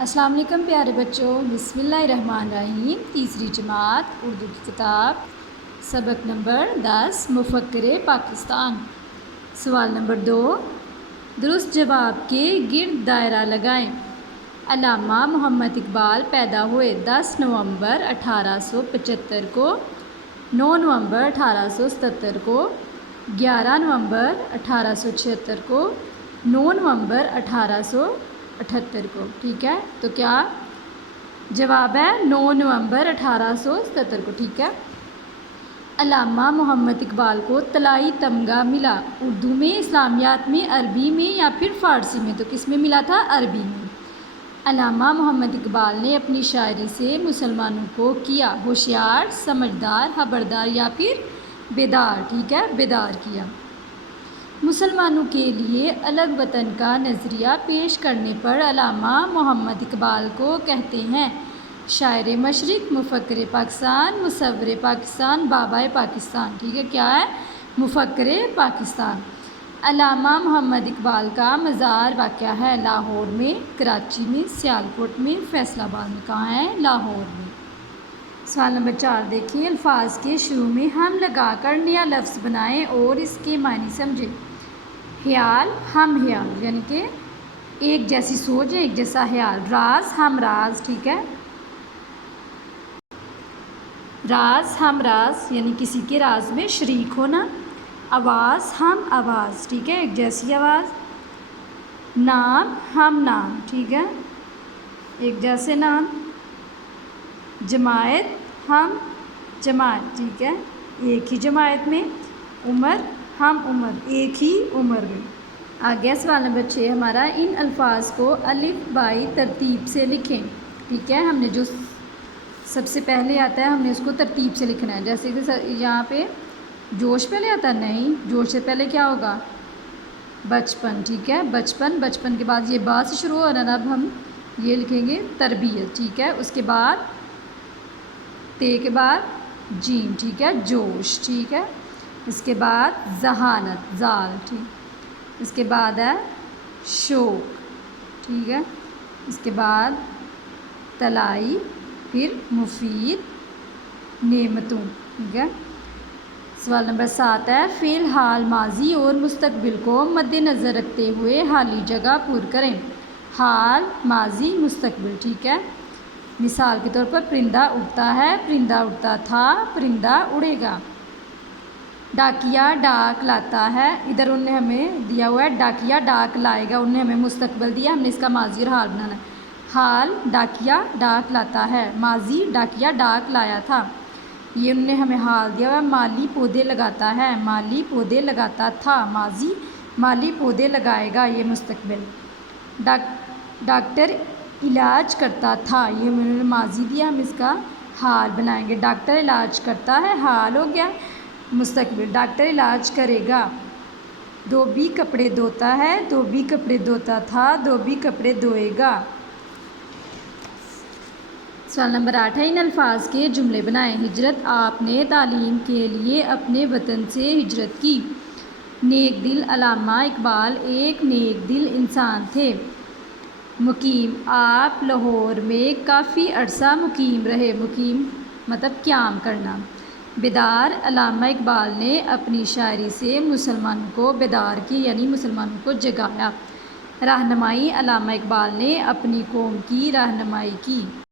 السلام علیکم پیارے بچوں، بسم اللہ الرحمن الرحیم۔ تیسری جماعت اردو کی کتاب سبق نمبر 10 مفکر پاکستان۔ سوال نمبر 2، درست جواب کے گرد دائرہ لگائیں۔ علامہ محمد اقبال پیدا ہوئے 10 نومبر 1875 کو، 9 نومبر 1877 کو، 11 نومبر 1876 کو، 9 نومبر 1878 کو۔ ٹھیک ہے، تو کیا جواب ہے 9 نومبر 1877 کو۔ ٹھیک ہے، علامہ محمد اقبال کو طلائی تمغہ ملا اردو میں، اسلامیات میں، عربی میں یا پھر فارسی میں؟ تو کس میں ملا تھا؟ عربی میں۔ علامہ محمد اقبال نے اپنی شاعری سے مسلمانوں کو کیا ہوشیار، سمجھدار، خبردار یا پھر بیدار؟ ٹھیک ہے، بیدار کیا۔ مسلمانوں کے لیے الگ وطن کا نظریہ پیش کرنے پر علامہ محمد اقبال کو کہتے ہیں شاعر مشرق، مفکر پاکستان، مصور پاکستان، بابائے پاکستان۔ ٹھیک ہے، کیا ہے؟ مفکر پاکستان۔ علامہ محمد اقبال کا مزار واقع ہے لاہور میں، کراچی میں، سیالکوٹ میں، فیصل آباد میں۔ کہاں ہے؟ لاہور میں۔ سوال نمبر 4 دیکھیں، الفاظ کے شروع میں ہم لگا کر نیا لفظ بنائیں اور اس کے معنی سمجھیں۔ خیال، ہم خیال، یعنی کہ ایک جیسی سوچ، ایک جیسا خیال۔ راز، ہم راز، ٹھیک ہے، راز ہم راز یعنی کسی کے راز میں شریک ہونا۔ آواز، ہم آواز، ٹھیک ہے، ایک جیسی آواز۔ نام، ہم نام، ٹھیک ہے، ایک جیسے نام۔ جماعت، ہم جماعت، ٹھیک ہے، ایک ہی جماعت میں۔ عمر، ہم عمر، ایک ہی عمر میں۔ آگے سوال نمبر 6 ہمارا، ان الفاظ کو الف بائی ترتیب سے لکھیں۔ ٹھیک ہے، ہم نے جو سب سے پہلے آتا ہے ہم نے اس کو ترتیب سے لکھنا ہے۔ جیسے کہ یہاں پہ جوش پہلے آتا ہے، نہیں، جوش سے پہلے کیا ہوگا؟ بچپن، ٹھیک ہے، بچپن، بچپن کے بعد یہ با سے شروع ہو رہا ہے، اب ہم یہ لکھیں گے تربیت، ٹھیک ہے۔ اس کے بعد تے کے بعد جیم، ٹھیک ہے، جوش، ٹھیک ہے۔ اس کے بعد ذہانت، زال، ٹھیک۔ اس کے بعد ہے شوق، ٹھیک ہے۔ اس کے بعد طلائی، پھر مفید، نعمتوں، ٹھیک ہے۔ سوال نمبر 7 ہے، فی الحال ماضی اور مستقبل کو مد نظر رکھتے ہوئے خالی جگہ پر کریں۔ حال، ماضی، مستقبل، ٹھیک ہے۔ مثال کے طور پر پرندہ اڑتا ہے، پرندہ اڑتا تھا، پرندہ اڑے گا۔ ڈاکیا ڈاک لاتا ہے، ادھر انہوں نے ہمیں دیا ہوا ہے ڈاکیا ڈاک لائے گا، انہوں نے ہمیں مستقبل دیا، ہم نے اس کا ماضی اور حال بنانا ہے۔ حال، ڈاکیا ڈاک لاتا ہے، ماضی، ڈاکیا ڈاک لایا تھا، یہ انہوں نے ہمیں حال دیا ہوا ہے۔ مالی پودے لگاتا ہے، مالی پودے لگاتا تھا، ماضی، مالی پودے لگائے گا، یہ مستقبل۔ ڈاکٹر علاج کرتا تھا، یہ انہوں نے ماضی دیا، ہم اس کا حال بنائیں گے۔ ڈاکٹر علاج کرتا ہے، حال ہو گیا، مستقبل۔ ڈاکٹر علاج کرے گا۔ دھوبی کپڑے دھوتا ہے، دھوبی کپڑے دھوتا تھا، دھوبی کپڑے دھوئے گا۔ سوال نمبر 8 ہے، ان الفاظ کے جملے بنائیں۔ ہجرت، آپ نے تعلیم کے لیے اپنے وطن سے ہجرت کی۔ نیک دل، علامہ اقبال ایک نیک دل انسان تھے۔ مقیم، آپ لاہور میں کافی عرصہ مقیم رہے، مقیم مطلب قیام کرنا۔ بیدار، علامہ اقبال نے اپنی شاعری سے مسلمانوں کو بیدار کی یعنی مسلمانوں کو جگایا۔ رہنمائی، علامہ اقبال نے اپنی قوم کی رہنمائی کی۔